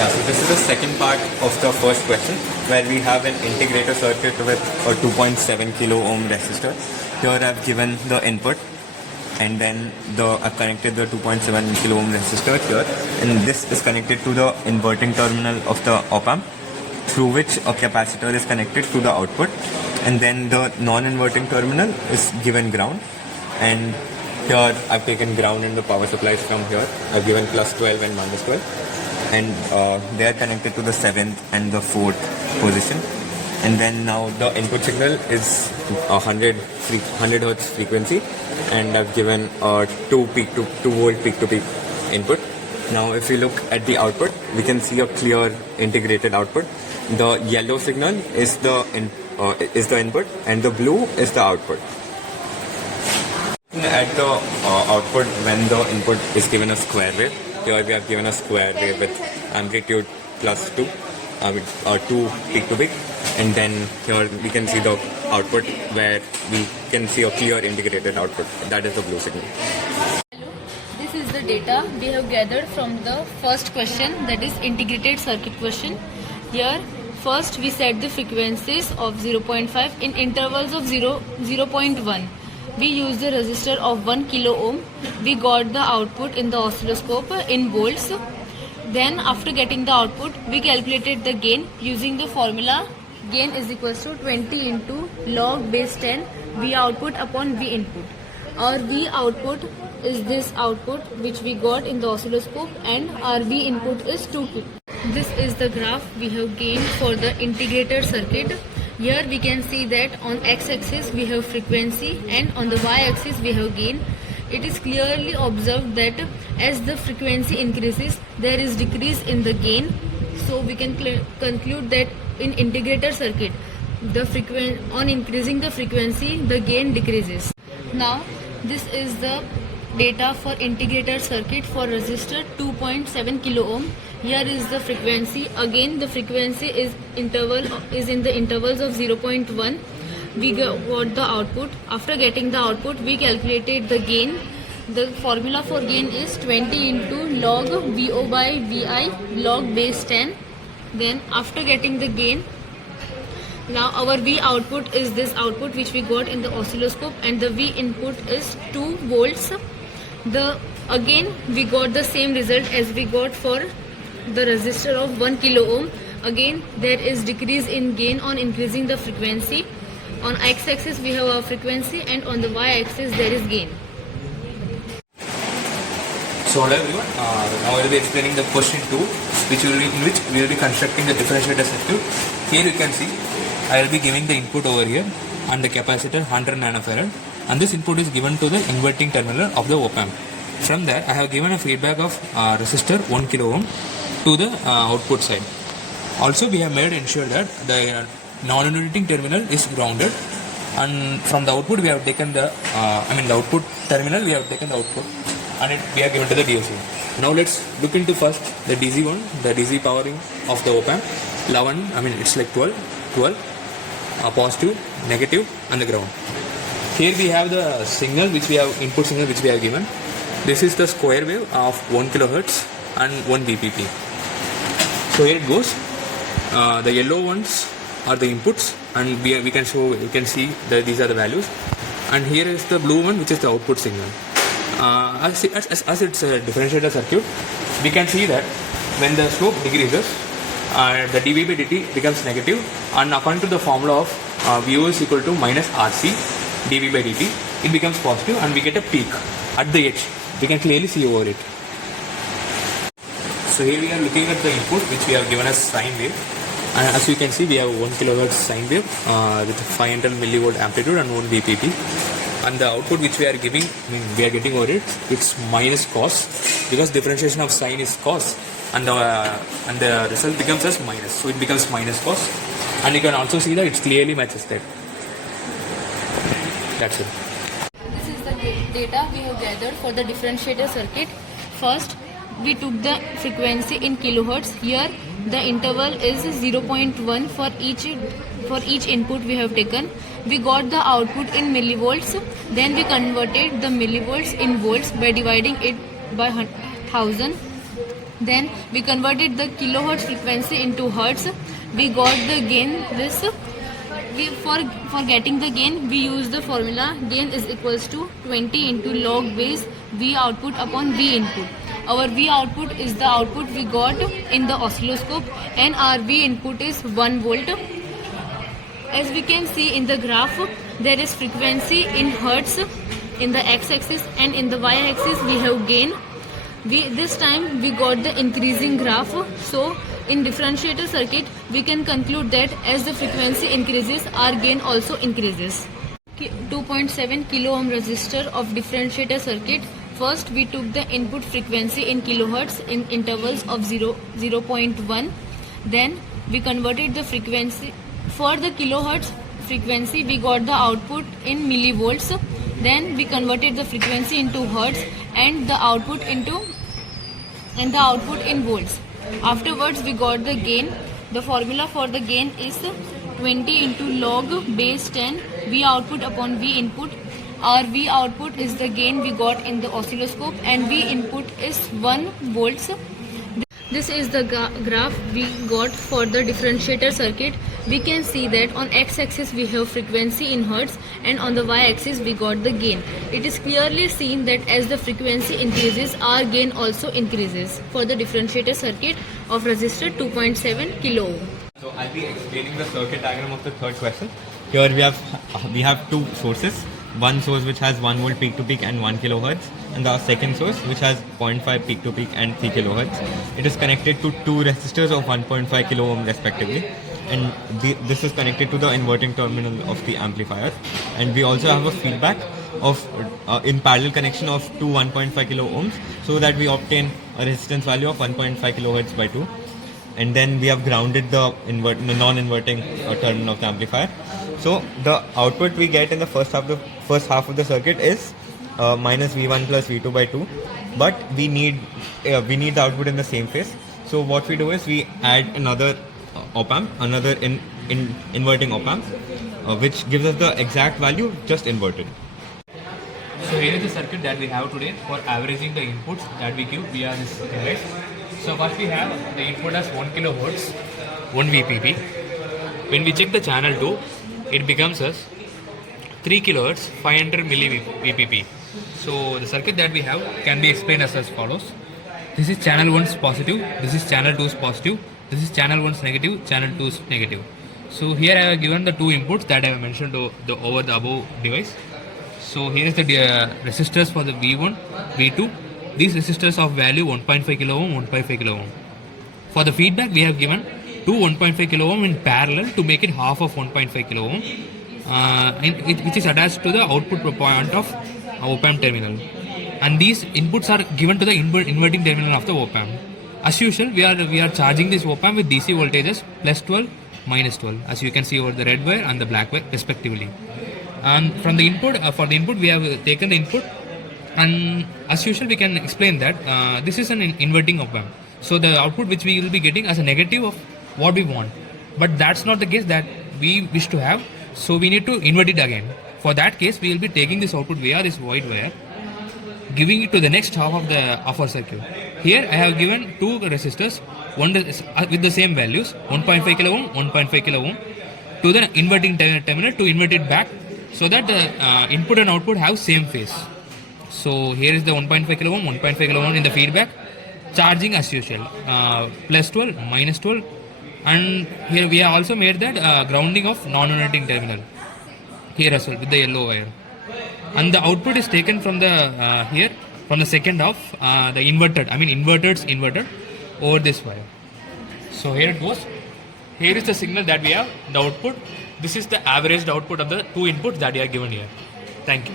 Yeah, so this is the second part of the first question where we have an integrator circuit with a 2.7 kilo ohm resistor. Here I've given the input and then I've connected the 2.7 kilo ohm resistor here, and this is connected to the inverting terminal of the op-amp, through which a capacitor is connected to the output, and then the non-inverting terminal is given ground. And here I've taken ground and the power supplies from here. I've given plus 12 and minus 12. And they are connected to the 7th and the 4th position. And then now the input signal is 100 Hertz frequency, and I've given 2 volt peak to peak input. Now if we look at the output, we can see a clear integrated output. The yellow signal is the input and the blue is the output. At the output, when the input is given a square wave, here we have given a square wave with amplitude plus 2 peak to peak, and then here we can see the output where we can see a clear integrated output. That is the blue signal. Hello, this is the data we have gathered from the first question, that is integrated circuit question. Here first we set the frequencies of 0.5 in intervals of 0.1. We use the resistor of 1 kilo ohm. We got the output in the oscilloscope in volts. Then after getting the output, we calculated the gain using the formula gain is equals to 20 into log base 10 V output upon V input. Our V output is this output which we got in the oscilloscope, and our V input is 2. This is the graph we have gained for the integrated circuit. Here we can see that on x-axis we have frequency and on the y-axis we have gain. It is clearly observed that as the frequency increases, there is decrease in the gain. So we can conclude that in integrated circuit, on increasing the frequency, the gain decreases. Now this is the data for integrated circuit for resistor 2.7 kilo ohm. Here is the frequency. Again the frequency is in the intervals of 0.1. We got the output. After getting the output, we calculated the gain. The formula for gain is 20 into log VO by VI log base 10. Then after getting the gain, now our V output is this output which we got in the oscilloscope, and the V input is 2 volts. Again we got the same result as we got for the resistor of 1 kilo ohm. Again there is decrease in gain on increasing the frequency. On x-axis we have our frequency, and on the y-axis there is gain. So hello everyone, now I will be explaining the question 2, in which we will be constructing the differentiator circuit. Here you can see I will be giving the input over here and the capacitor 100 nanofarad, and this input is given to the inverting terminal of the op-amp. From there I have given a feedback of resistor 1 kilo ohm to the output side. Also we have made ensure that the non-inverting terminal is grounded, and from the output we have taken the the output terminal we have taken the output, and we are given to the DOC. Now let's look into first the DC one, the DC powering of the op-amp. 11, it's like 12, positive, negative, and the ground. Here we have the signal which we have, input signal which we have given. This is the square wave of 1 kilohertz and 1 BPP. So here it goes. The yellow ones are the inputs, and we can see that these are the values. And here is the blue one, which is the output signal. As it's a differentiator circuit, we can see that when the slope decreases, the dV by dt becomes negative, and according to the formula of VO is equal to minus RC dV by dt, it becomes positive, and we get a peak at the edge. We can clearly see over it. So here we are looking at the input which we have given as sine wave, and as you can see we have 1 kHz sine wave with 500 millivolt amplitude and 1 VPP, and the output which we are giving, we are getting over it, it's minus cos, because differentiation of sine is cos, and the result becomes as minus, so it becomes minus cos, and you can also see that it's clearly matches that. That's it. This is the data we have gathered for the differentiator circuit. First we took the frequency in kilohertz. Here the interval is 0.1 for each input we have taken. We got the output in millivolts. Then we converted the millivolts in volts by dividing it by 1000. Then we converted the kilohertz frequency into hertz. We got the gain. For getting the gain, we use the formula gain is equals to 20 into log base V output upon V input. Our V output is the output we got in the oscilloscope, and our V input is 1 volt. As we can see in the graph, there is frequency in hertz in the x-axis, and in the y-axis we have gain. This time we got the increasing graph. So in differentiator circuit, we can conclude that as the frequency increases, our gain also increases. 2.7 kilo ohm resistor of differentiator circuit. First, we took the input frequency in kilohertz in intervals of 0.1. Then we converted the frequency for the kilohertz frequency. We got the output in millivolts. Then we converted the frequency into hertz and the output in volts. Afterwards, we got the gain. The formula for the gain is 20 into log base 10 V output upon V input. Our V output is the gain we got in the oscilloscope, and V input is 1 volts. This is the graph we got for the differentiator circuit. We can see that on x-axis we have frequency in hertz, and on the y-axis we got the gain. It is clearly seen that as the frequency increases, our gain also increases for the differentiator circuit of resistor 2.7 kilo ohm. So I'll be explaining the circuit diagram of the third question. Here we have two sources. One source which has 1 volt peak to peak and 1 kilohertz, and the second source which has 0.5 peak to peak and 3 kilohertz. It is connected to two resistors of 1.5 kilo ohm respectively, and this is connected to the inverting terminal of the amplifier. And we also have a feedback of in parallel connection of two 1.5 kilo ohms, so that we obtain a resistance value of 1.5 kilohertz by 2. And then we have grounded the non-inverting terminal of the amplifier. So the output we get in the first half of the circuit is minus V1 plus V2 by 2, but we need the output in the same phase. So what we do is we add another op amp, another inverting op amp, which gives us the exact value just inverted. So here is the circuit that we have today for averaging the inputs that we give via this device. So first we have the input as 1 kilohertz, 1 VPP. When we check the channel 2, it becomes as 3 kilohertz, 500 milli VPP. So the circuit that we have can be explained as follows. This is channel 1's positive, this is channel 2's positive, this is channel 1's negative, channel 2's negative. So here I have given the two inputs that I have mentioned over the above device. So here is the resistors for the V1, V2. These resistors of value 1.5 kilo ohm, 1.5 kilo ohm. For the feedback, we have given two 1.5 kilo ohm in parallel to make it half of 1.5 kilo ohm, which is attached to the output point of op amp terminal. And these inputs are given to the inverting terminal of the op amp. As usual, we are charging this op amp with DC voltages plus 12, minus 12, as you can see over the red wire and the black wire respectively. And from the input, for the input, we have taken the input, and as usual we can explain that this is an inverting op amp. So the output which we will be getting as a negative of what we want, but that's not the case that we wish to have, so we need to invert it again. For that case, we will be taking this output via this white wire, giving it to the next half of our circuit. Here I have given two resistors, one with the same values, 1.5 kilo ohm, 1.5 kilo ohm, to the inverting terminal to invert it back, so that the input and output have same phase. So here is the 1.5 kilo ohm, 1.5 kilo ohm in the feedback, charging as usual, plus 12, minus 12, and here we have also made that grounding of non-inverting terminal here as well with the yellow wire. And the output is taken from the here from the second half, the inverted's inverted over this wire. So here it goes. Here is the signal that we have, the output. This is the averaged output of the two inputs that we are given here. Thank you.